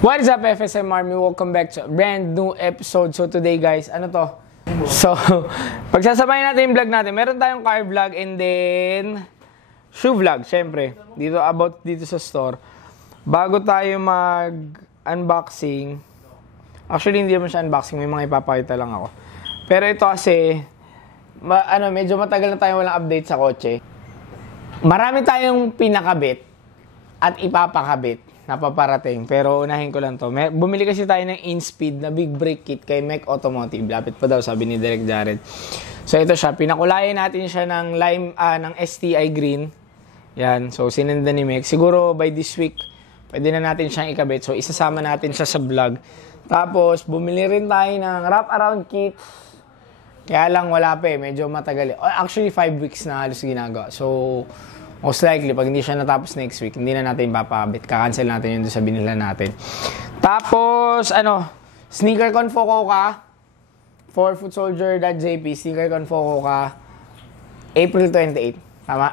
What is up, FSM Army? Welcome back to a brand new episode. So today guys, ano to? So, pagsasabayin natin yung vlog natin. Meron tayong car vlog and then shoe vlog, syempre. Dito sa store. Bago tayo mag-unboxing, actually hindi naman siya unboxing, may mga ipapakita lang ako. Pero ito kasi, medyo matagal na tayong walang update sa kotse. Marami tayong pinakabit at ipapakabit na paparating. Pero unahin ko lang to. Bumili kasi tayo ng InSpeed na big brake kit kay Mech Automotive. Lapit pa daw, sabi ni Direk Jared. So ito siya. Pinakulayan natin siya ng ng STI green. Yan. So sinenda ni Mech. Siguro by this week, pwede na natin siyang ikabit. So isasama natin siya sa vlog. Tapos bumili rin tayo ng wrap around kit. Kaya lang wala pa eh. Medyo matagal eh. Actually 5 weeks na halos ginagawa. So most likely, pag hindi siya natapos next week, hindi na natin papakabit. Kakancel natin yun doon sa binila natin. Tapos, SneakerCon Fukuoka for footsoldier.jp. SneakerCon Fukuoka April 28. Tama?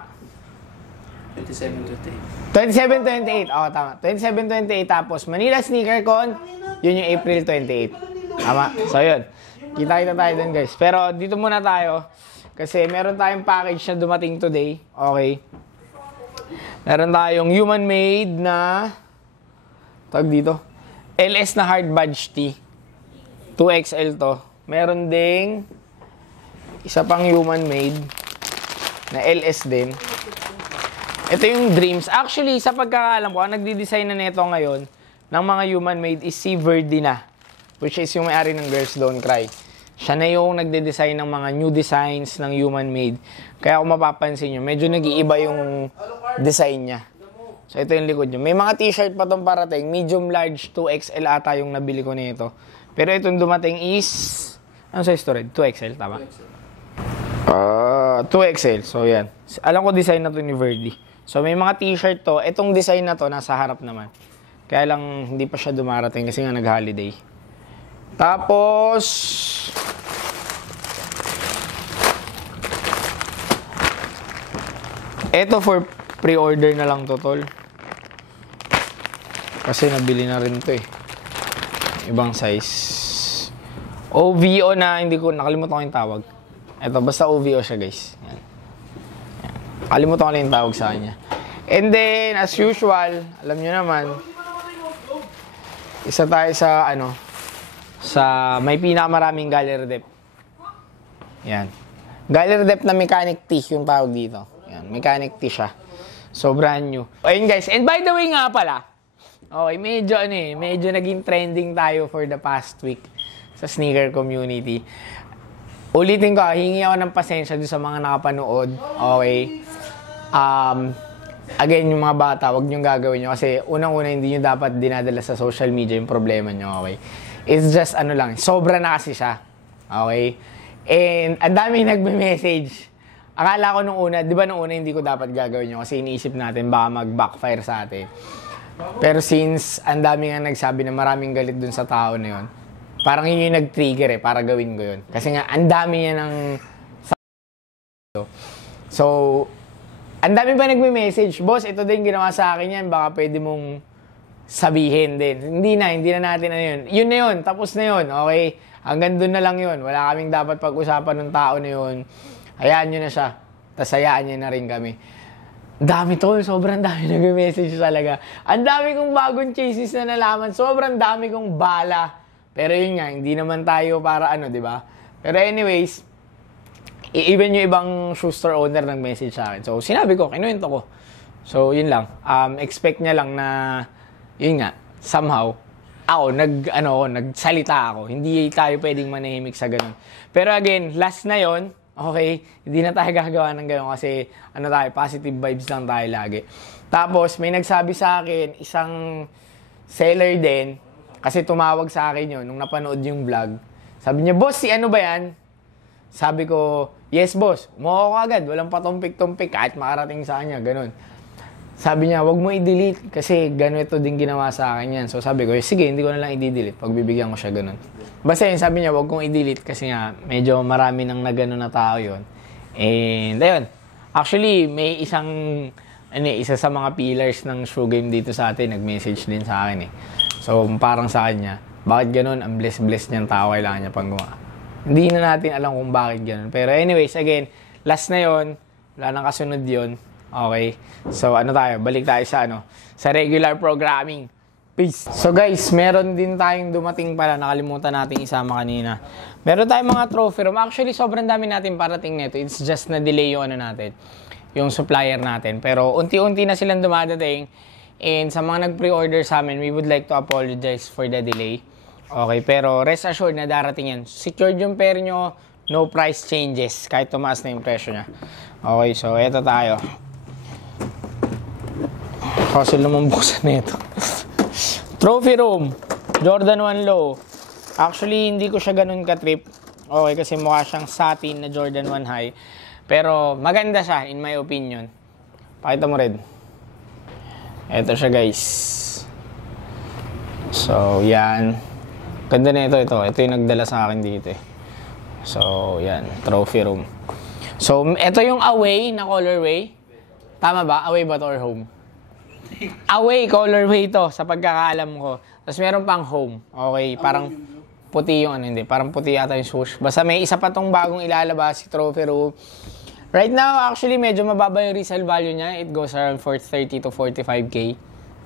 27-28. 27-28. Oo, tama. 27-28. Tapos, Manila SneakerCon, yun yung April 28. Tama? So, yun. Kita-kita tayo dun, guys. Pero, dito muna tayo. Kasi, meron tayong package na dumating today. Okay. Meron tayong human-made na tawag dito, LS na hard badge tee. 2XL to. Meron ding isa pang human-made na LS din. Ito yung Dreams. Actually, sa pagkakaalam ko, ang nagdi-design na nito ngayon ng mga human-made is si Verdina, which is yung may-ari ng Girls Don't Cry. Siya na yung nagde-design ng mga new designs ng human-made. Kaya kung mapapansin nyo, medyo nag-iiba yung design niya. So, ito yung likod nyo. May mga t-shirt pa itong parating. Medium, large, 2XL ata yung nabili ko nito. Pero itong dumating is, ano size to red? 2XL, tama? 2XL. So, yan. Alam ko design na to ni Verdi. So, may mga t-shirt to. Itong design na to, nasa harap naman. Kaya lang, hindi pa siya dumarating kasi nga nag-holiday. Tapos, eto for pre-order na lang to, tol. Kasi nabili na rin to eh. Ibang size. OVO na, hindi ko, nakalimutan ko yung tawag. Eto, basta OVO siya, guys. Yan. Yan. Nakalimutan ko na yung tawag sa kanya. And then, as usual, alam nyo naman, isa tayo sa, may pinakamaraming gallery depth. Yan. Gallery depth na mechanic tee yung tawag dito. Yan, mechanic tee siya. So, brand new. Ayun guys, and by the way nga pala, okay, medyo naging trending tayo for the past week sa sneaker community. Ulitin ko, hingi ako ng pasensya doon sa mga nakapanood. Okay. Again, yung mga bata, wag niyong gagawin nyo kasi unang-una hindi nyo dapat dinadala sa social media yung problema nyo, okay? It's just sobra na kasi siya. Okay? And ang daming nagme-message. Akala ko nung una, di ba nung una hindi ko dapat gagawin yun kasi iniisip natin baka mag-backfire sa atin. Pero since ang dami nga nagsabi na maraming galit dun sa tao na yun, parang yun yung nag-trigger para gawin ko yun. Kasi nga, ang dami niya ng... So, ang dami pa nagme-message, boss, ito din ginawa sa akin yan, baka pwede mong sabihin din. Hindi na natin yun. Yun na yun, tapos na yun, okay? Hanggang dun na lang yun. Wala kaming dapat pag-usapan ng tao na yun. Hayaan nyo na siya. Tapos hayaan nyo na rin kami. Dami to, sobrang dami nag-message talaga. Ang dami kong bagong chases na nalaman. Sobrang dami kong bala. Pero yun nga, hindi naman tayo para di ba? Pero anyways, even yung ibang shoe store owner nag-message sa akin. So, sinabi ko, kinuwento ko. So, yun lang. Expect niya lang na, yun nga, somehow, nagsalita ako. Hindi tayo pwedeng manahimik sa ganun. Pero again, last na yon. Okay, hindi na tayo gagawa ng gano'n kasi tayo, positive vibes lang tayo lagi. Tapos, may nagsabi sa akin, isang seller din, kasi tumawag sa akin yun nung napanood yung vlog. Sabi niya, boss, si ano ba yan? Sabi ko, yes boss, umuha ko agad, walang patumpik-tumpik kahit makarating sa kanya, ganun. Sabi niya, wag mo i-delete kasi gano'n ito din ginawa sa akin yan. So sabi ko, sige, hindi ko na lang i-delete, pagbibigyan ko siya ganun. Basta yun, sabi niya, wag kong i-delete kasi nga, medyo marami nang nagano na tao yun. And ayun, actually, may isa sa mga pillars ng shoe game dito sa atin, nag-message din sa akin eh. So, parang sa kanya, bakit ganun? Ang bless-bless niyang tao, kailangan niya pang gumawa. Hindi na natin alam kung bakit ganun. Pero anyways, again, last na yon, wala nang kasunod yon. Okay? So, balik tayo sa regular programming. Peace! So guys, meron din tayong dumating pala, nakalimutan natin isama kanina. Meron tayong mga trophy room. Actually, sobrang dami natin parating nito. It's just na delay yung natin, yung supplier natin. Pero unti-unti na silang dumadating. And sa mga nag-pre-order sa amin, we would like to apologize for the delay. Okay, pero rest assured na darating yan. Secured yung pair nyo, no price changes, kahit tumaas na yung presyo niya. Okay, so eto tayo. Kasi lumambusan na ito. Trophy room, Jordan 1 Low. Actually, hindi ko siya ganun ka-trip. Okay, kasi mukha siyang satin na Jordan 1 High. Pero maganda siya, in my opinion. Pakita mo rin. Ito siya, guys. So, yan. Ganda na ito. Ito yung nagdala sa akin dito. So, yan. Trophy room. So, ito yung away na colorway. Tama ba? Away ba to or home? Away colorway to sa pagkakaalam ko. Tapos meron pang home. Okay, parang puti yung hindi. Parang puti yata yung swoosh. Basta may isa pa tong bagong ilalabas, si Trophy Room. Right now, actually, medyo mababa yung resale value niya. It goes around 30 to 45K.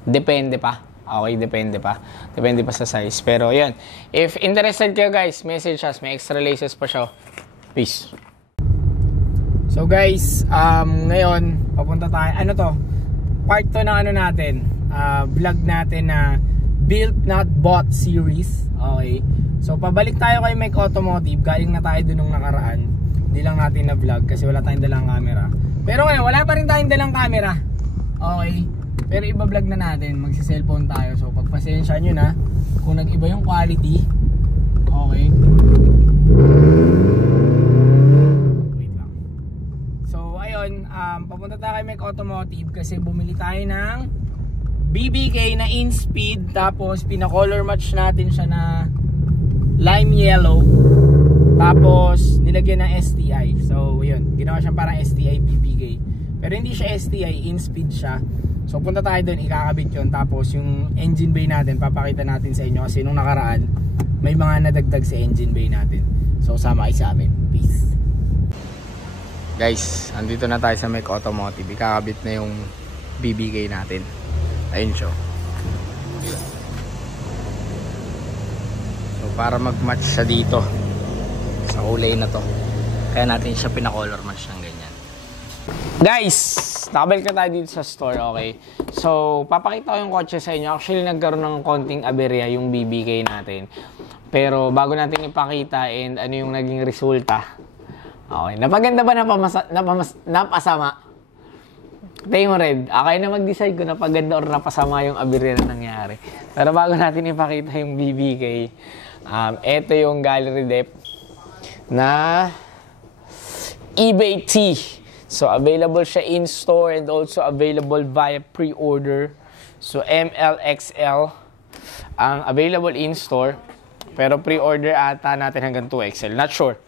Depende pa. Okay, depende pa. Depende pa sa size. Pero, yun. If interested kayo, guys, message us. May extra laces pa siya. Peace. So, guys, ngayon, papunta tayo. Ano to? Part 2 ng natin, vlog natin na Built Not Bought series. Okay. So, pabalik tayo kay Mike Automotive. Galing na tayo dun nung nakaraan. Hindi lang natin na vlog kasi wala tayong dalang camera. Pero ngayon, wala pa rin tayong dalang camera. Okay. Pero iba-vlog na natin. Magsi-cellphone tayo. So, pagpasensya nyo na kung nag-iba yung quality. Okay. Papunta tayo kay Mike Automotive kasi bumili tayo ng BBK na in-speed, tapos pina-color match natin siya na lime yellow, tapos nilagyan ng STI. So yun, ginawa siyang parang STI BBK, pero hindi siya STI, in-speed siya. So punta tayo doon, ikakabit yun. Tapos yung engine bay natin, papakita natin sa inyo kasi nung nakaraan may mga nadagdag sa engine bay natin. So sama kayo sa amin. Peace. Guys, andito na tayo sa Mike Automotive. Ikakabit na yung BBK natin. Ayun siya. So, para mag-match siya dito sa kulay na to, kaya natin siya pina-color match ng ganyan. Guys, nakabalik na tayo dito sa store, okay? So, papakita ko yung kotse sa inyo. Actually, nagkaroon ng konting aberya yung BBK natin. Pero, bago natin ipakita and ano yung naging resulta, okay, napaganda ba napasama? Tayo mo rin, okay na mag-decide kung napaganda or napasama yung aberya na nangyari. Pero bago natin ipakita yung BBK, ito yung gallery depth na eBay T. So, available siya in-store and also available via pre-order. So, MLXL ang available in-store. Pero pre-order ata natin hanggang 2XL. Not sure.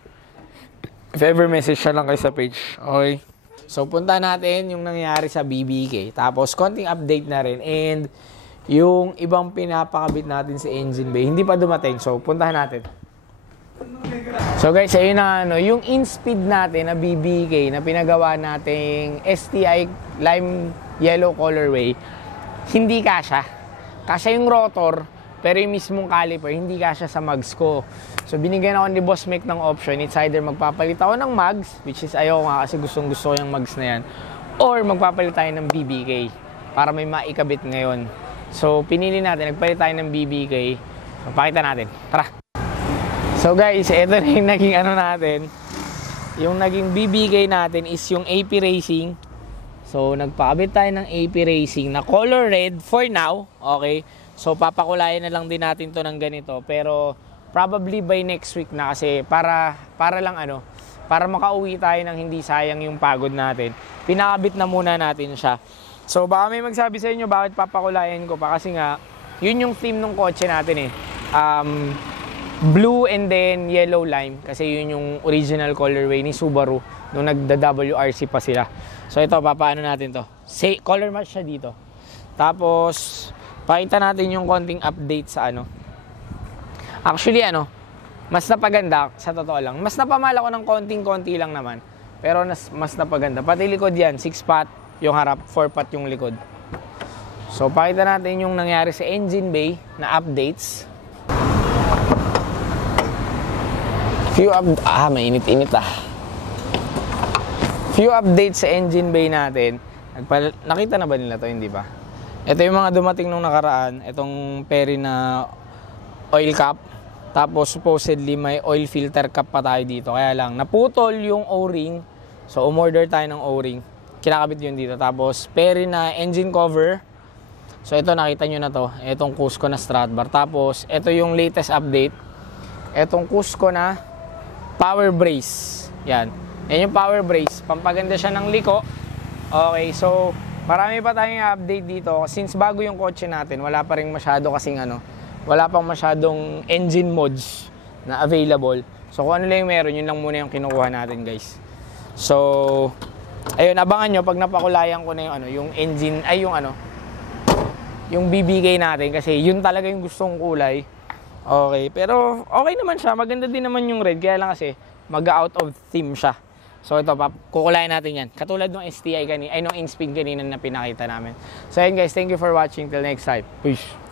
If ever, message siya lang kayo sa page. Okay. So, punta natin yung nangyari sa BBK. Tapos, konting update na rin. And, yung ibang pinapakabit natin sa engine bay, hindi pa dumating. So, puntahan natin. So, guys, ayun na yung in-speed natin na BBK na pinagawa nating STI lime yellow colorway, hindi kasya. Kasya yung rotor, pero yung mismong caliper, hindi kasya sa mags ko. So, binigyan ako ni Boss Mick ng option. It's either magpapalit ako ng mags, which is ayaw nga kasi gustong-gusto ko yung mags na yan, or magpapalit tayo ng BBK para may maikabit ngayon. So, pinili natin, nagpalit tayo ng BBK. So, pakita natin. Tara! So, guys, ito na yung naging natin. Yung naging BBK natin is yung AP Racing. So, nagpakabit tayo ng AP Racing na color red for now. Okay? So, papakulayan na lang din natin to ng ganito. Pero, probably by next week na kasi para lang para makauwi tayo ng hindi sayang yung pagod natin. Pinakabit na muna natin siya. So, baka may magsabi sa inyo bakit papakulayan ko pa. Kasi nga, yun yung theme ng kotse natin eh. Blue and then yellow lime. Kasi yun yung original colorway ni Subaru nung nagda-WRC pa sila. So, ito, papaano natin to. Color match siya dito. Tapos, Pakita natin yung konting update sa ano. Actually, mas napaganda, sa totoo lang. Mas napamala ko ng konting-konti lang naman. Pero mas napaganda. Pati likod yan, 6-pot yung harap, 4-pot yung likod. So, pakita natin yung nangyari sa engine bay na updates. Mainit-init Few updates sa engine bay natin. Nakita na ba nila to? Hindi ba? Ito yung mga dumating nung nakaraan. Itong peri na oil cap. Tapos supposedly may oil filter cap pa tayo dito. Kaya lang, naputol yung O-ring. So, umorder tayo ng O-ring. Kinakabit yun dito. Tapos, peri na engine cover. So, ito nakita nyo na to. Itong Cusco na strut bar. Tapos, ito yung latest update. Itong Cusco na power brace. Yan. Yan yung power brace. Pampaganda siya ng liko. Okay, so marami pa tayong update dito. Since bago yung kotse natin, wala pa rin masyado kasing wala pang masyadong engine mods na available. So kung ano lang yung meron, yun lang muna yung kinukuha natin, guys. So, ayun, abangan nyo pag napakulayan ko na yung engine, yung BBK natin kasi yun talaga yung gustong kulay. Okay, pero okay naman siya. Maganda din naman yung red, kaya lang kasi mag-out of theme siya. So ito, kukulayan natin yan. Katulad ng STI nung InSpeed kanina na pinakita namin. So ayun guys, thank you for watching. Till next time. Peace.